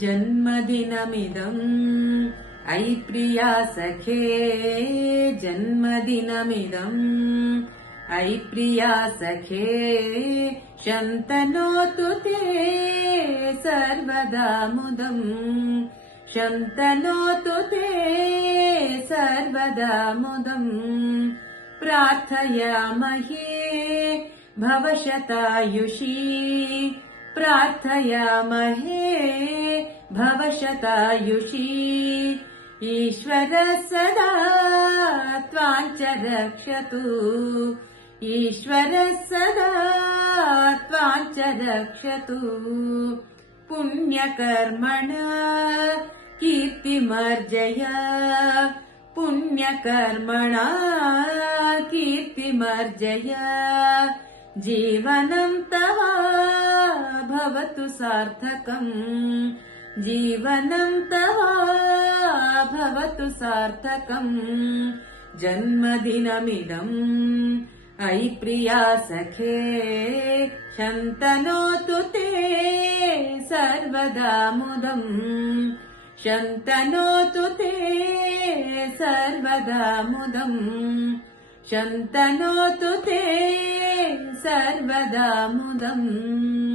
जन्मदिनमिदम् अयि प्रिया सखे जन्मदिनमिदम् अयि प्रिया सखे शन्तनोतु ते सर्वदा मुदम् शन्तनोतु ते सर्वदा मुदम् प्रार्थयामहे भवशतायुषी प्रार्थयामहे भवशतायुषी ईश्वरः सदा त्वां च रक्षतु ईश्वरः सदा त्वां च रक्षतु पुण्यकर्मणा कीर्तिमर्जय पुण्यकर्मणा कीर्तिमर्जय जीवनं तव भवतु सार्थकम् जीवनं तव भवतु सार्थकम् जन्मदिनमिदम् अयि प्रिया सखे शन्तनोतु ते सर्वदा मुदम् शन्तनोतु ते सर्वदा मुदम् शन्तनोतु ते सर्वदा मुदम्।